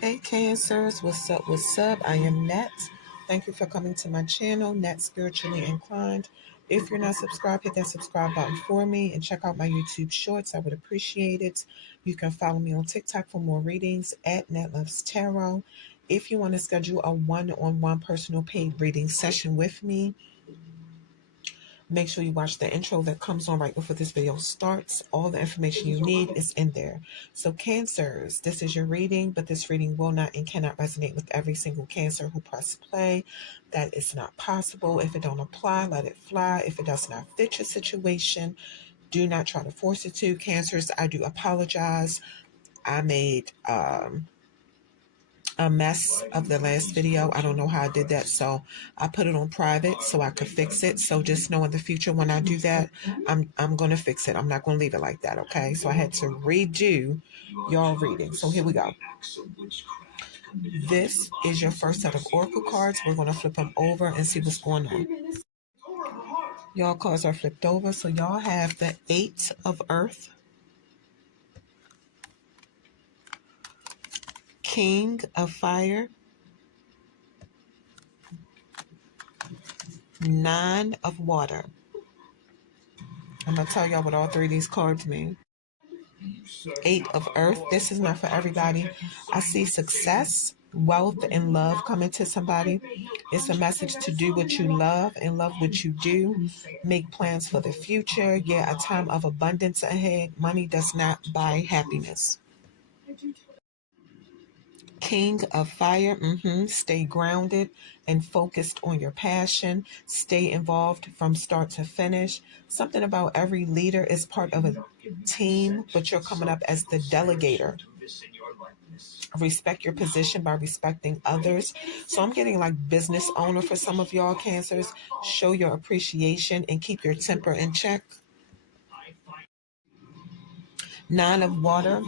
Hey Cancers, what's up? What's up? I am Nat. Thank you for coming to my channel, Nat Spiritually Inclined. If you're not subscribed, hit that subscribe button for me and check out my YouTube shorts. I would appreciate it. You can follow me on TikTok for more readings at Nat Loves Tarot. If you want to schedule a one-on-one personal paid reading session with me, make sure you watch the intro that comes on right before this video starts. All the information you need is in there. So Cancers, this is your reading, but this reading will not and cannot resonate with every single Cancer who press play. That is not possible. If it don't apply, let it fly. If it does not fit your situation, do not try to force it to. Cancers, I do apologize. I made a mess of the last video. I don't know how I did that, so I put it on private so I could fix it. So just know in the future when I do that, I'm gonna fix it. I'm not gonna leave it like that, okay? So I had to redo y'all reading. So here we go. This is your first set of oracle cards. We're gonna flip them over and see what's going on. Y'all cards are flipped over, so y'all have the 8 of Earth, King of Fire, 9 of Water. I'm going to tell y'all what all 3 of these cards mean. 8 of Earth. This is not for everybody. I see success, wealth, and love coming to somebody. It's a message to do what you love and love what you do. Make plans for the future. Yeah, a time of abundance ahead. Money does not buy happiness. King of Fire, stay grounded and focused on your passion. Stay involved from start to finish. Something about every leader is part of a team, but you're coming up as the delegator. Respect your position by respecting others. So I'm getting like business owner for some of y'all Cancers. Show your appreciation and keep your temper in check. 9 of Water.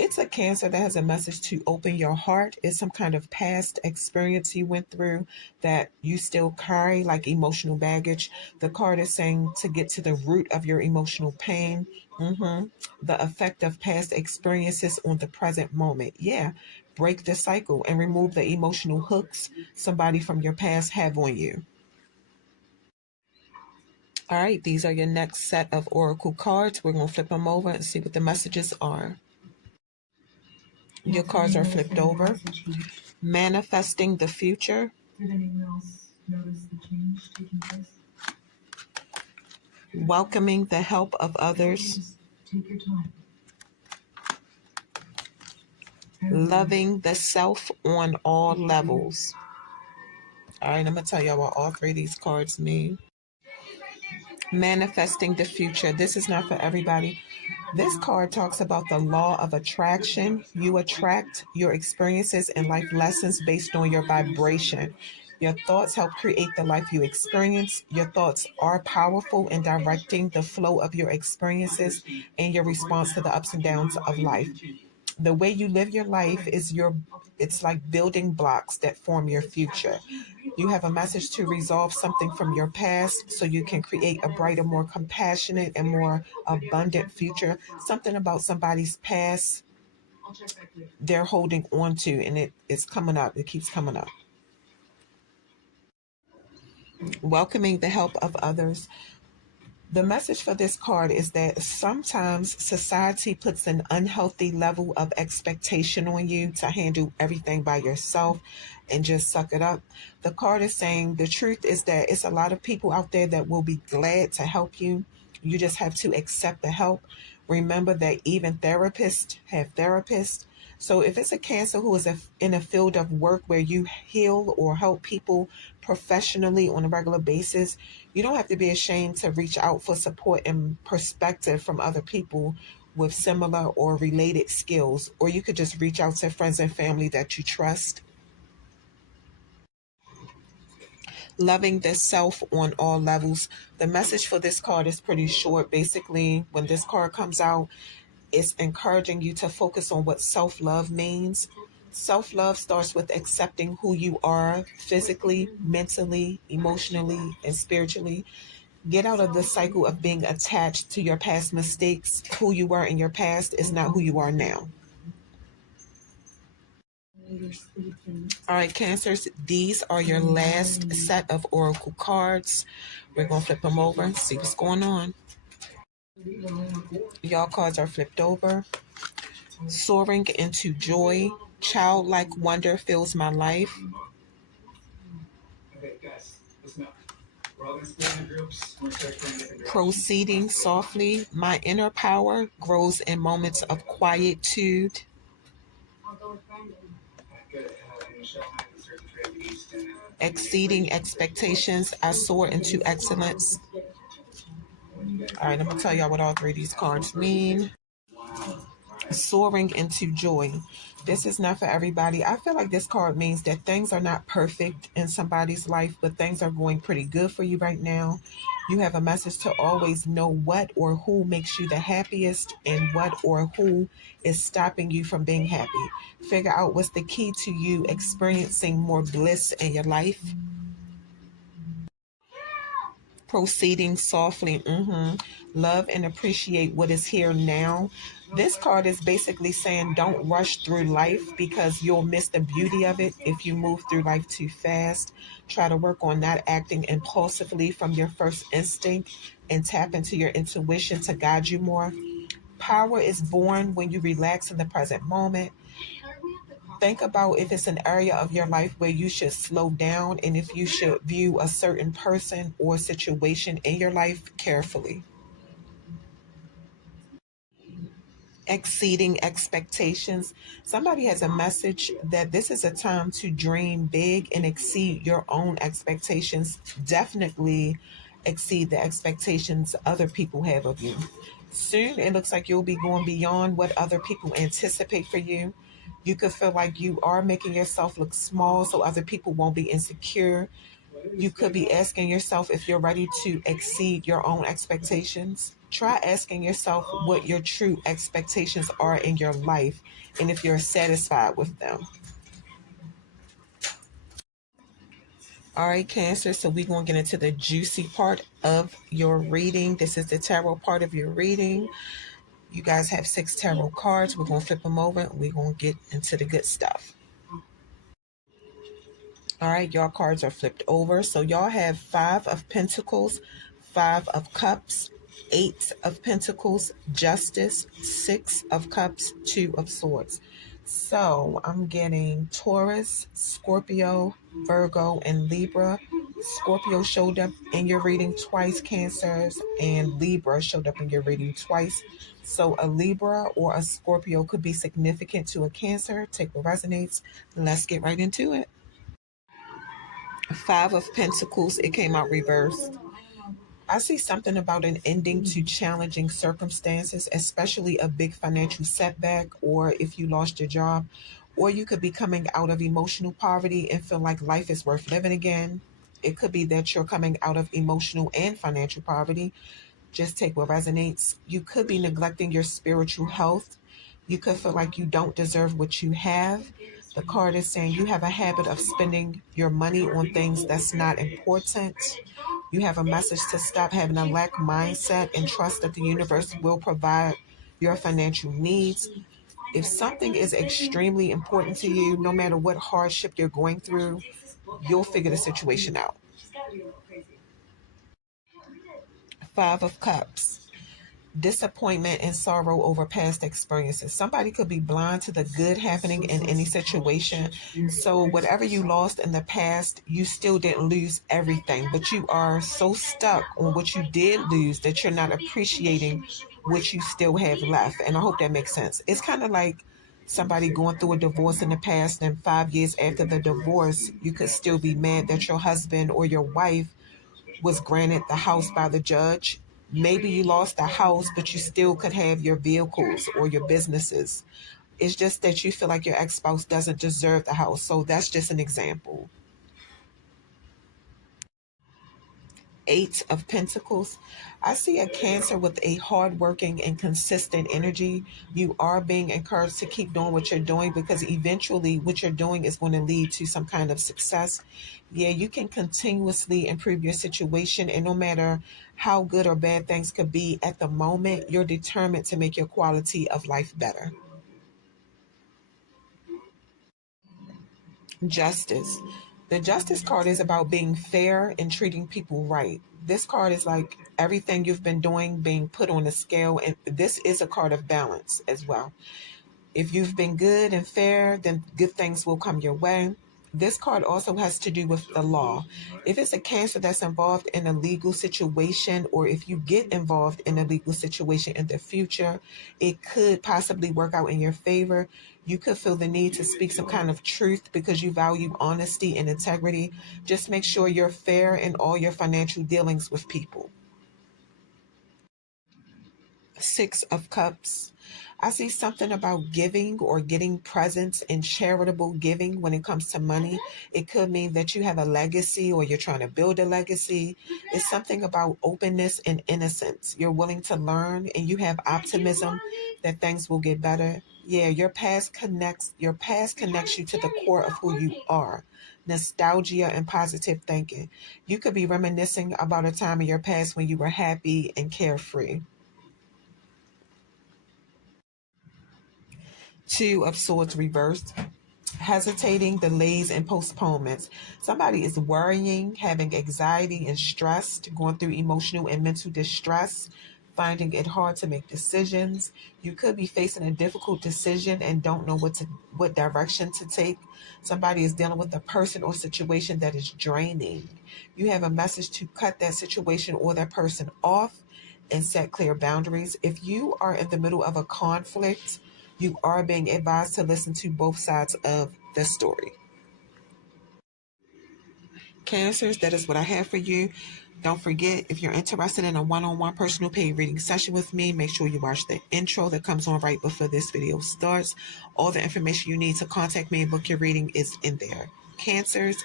It's a Cancer that has a message to open your heart. It's some kind of past experience you went through that you still carry, like emotional baggage. The card is saying to get to the root of your emotional pain. The effect of past experiences on the present moment. Yeah, break the cycle and remove the emotional hooks somebody from your past have on you. All right, these are your next set of oracle cards. We're going to flip them over and see what the messages are. Your cards are flipped over. Manifesting the future. Did anyone else notice the change taking place? Welcoming the help of others. Just take your time. Loving the self on all levels. All right, I'm going to tell y'all what all 3 of these cards mean. Manifesting the future. This is not for everybody. This card talks about the law of attraction. You attract your experiences and life lessons based on your vibration. Your thoughts help create the life you experience. Your thoughts are powerful in directing the flow of your experiences and your response to the ups and downs of life. The way you live your life is it's like building blocks that form your future. You have a message to resolve something from your past so you can create a brighter, more compassionate, and more abundant future. Something about somebody's past they're holding on to, and it's coming up. It keeps coming up. Welcoming the help of others. The message for this card is that sometimes society puts an unhealthy level of expectation on you to handle everything by yourself and just suck it up. The card is saying the truth is that it's a lot of people out there that will be glad to help you. You just have to accept the help. Remember that even therapists have therapists. So if it's a Cancer who is in a field of work where you heal or help people professionally on a regular basis, you don't have to be ashamed to reach out for support and perspective from other people with similar or related skills. Or you could just reach out to friends and family that you trust. Loving the self on all levels. The message for this card is pretty short. Basically, when this card comes out, it's encouraging you to focus on what self love means. Self love starts with accepting who you are physically, mentally, emotionally, and spiritually. Get out of the cycle of being attached to your past mistakes. Who you were in your past is not who you are now. All right, Cancers, these are your last set of oracle cards. We're going to flip them over and see what's going on. Y'all cards are flipped over. Soaring into joy, childlike wonder fills my life. Proceeding softly, my inner power grows in moments of quietude. Exceeding expectations, I soar into excellence. All right, I'm going to tell y'all what all three of these cards mean. Soaring into joy. This is not for everybody. I feel like this card means that things are not perfect in somebody's life, but things are going pretty good for you right now. You have a message to always know what or who makes you the happiest and what or who is stopping you from being happy. Figure out what's the key to you experiencing more bliss in your life. Proceeding softly. Love and appreciate what is here now. This card is basically saying don't rush through life because you'll miss the beauty of it if you move through life too fast. Try to work on not acting impulsively from your first instinct and tap into your intuition to guide you more. Power is born when you relax in the present moment. Think about if it's an area of your life where you should slow down and if you should view a certain person or situation in your life carefully. Exceeding expectations. Somebody has a message that this is a time to dream big and exceed your own expectations. Definitely exceed the expectations other people have of you. Soon it looks like you'll be going beyond what other people anticipate for you. You could feel like you are making yourself look small so other people won't be insecure. You could be asking yourself if you're ready to exceed your own expectations. Try asking yourself what your true expectations are in your life and if you're satisfied with them. All right, Cancer. So we're going to get into the juicy part of your reading. This is the tarot part of your reading. You guys have 6 tarot cards. We're going to flip them over. We're going to get into the good stuff. All right, y'all cards are flipped over. So y'all have 5 of Pentacles, 5 of Cups, 8 of Pentacles, Justice, 6 of Cups, 2 of Swords. So I'm getting Taurus, Scorpio, Virgo, and Libra. Scorpio showed up in your reading twice, Cancers, and Libra showed up in your reading twice. So a Libra or a Scorpio could be significant to a Cancer. Take what resonates. Let's get right into it. 5 of Pentacles, it came out reversed. I see something about an ending to challenging circumstances, especially a big financial setback, or if you lost your job, or you could be coming out of emotional poverty and feel like life is worth living again. It could be that you're coming out of emotional and financial poverty. Just take what resonates. You could be neglecting your spiritual health. You could feel like you don't deserve what you have. The card is saying you have a habit of spending your money on things that's not important. You have a message to stop having a lack mindset and trust that the universe will provide your financial needs. If something is extremely important to you, no matter what hardship you're going through, you'll figure the situation out. Five of Cups. Disappointment and sorrow over past experiences. Somebody could be blind to the good happening in any situation. So, whatever you lost in the past, you still didn't lose everything, but you are so stuck on what you did lose that you're not appreciating what you still have left. And I hope that makes sense. It's kind of like somebody going through a divorce in the past, and 5 years after the divorce, you could still be mad that your husband or your wife was granted the house by the judge. Maybe you lost the house, but you still could have your vehicles or your businesses. It's just that you feel like your ex spouse doesn't deserve the house. So that's just an example. Eight of Pentacles. I see a Cancer with a hardworking and consistent energy. You are being encouraged to keep doing what you're doing because eventually what you're doing is going to lead to some kind of success. Yeah, you can continuously improve your situation, and no matter how good or bad things could be at the moment, you're determined to make your quality of life better. Justice. The Justice card is about being fair and treating people right. This card is like everything you've been doing being put on a scale, and this is a card of balance as well. If you've been good and fair, then good things will come your way. This card also has to do with the law. If it's a Cancer that's involved in a legal situation, or if you get involved in a legal situation in the future, it could possibly work out in your favor. You could feel the need to speak some kind of truth because you value honesty and integrity. Just make sure you're fair in all your financial dealings with people. Six of Cups. I see something about giving or getting presents and charitable giving when it comes to money. It could mean that you have a legacy or you're trying to build a legacy. It's something about openness and innocence. You're willing to learn and you have optimism that things will get better. Yeah, your past connects you to the core of who you are. Nostalgia and positive thinking. You could be reminiscing about a time in your past when you were happy and carefree. Two of Swords reversed. Hesitating, delays, and postponements. Somebody is worrying, having anxiety and stress, going through emotional and mental distress, finding it hard to make decisions. You could be facing a difficult decision and don't know what direction to take. Somebody is dealing with a person or situation that is draining. You have a message to cut that situation or that person off and set clear boundaries. If you are in the middle of a conflict, you are being advised to listen to both sides of the story. Cancers, that is what I have for you. Don't forget, if you're interested in a one-on-one personal paid reading session with me, make sure you watch the intro that comes on right before this video starts. All the information you need to contact me and book your reading is in there. Cancers,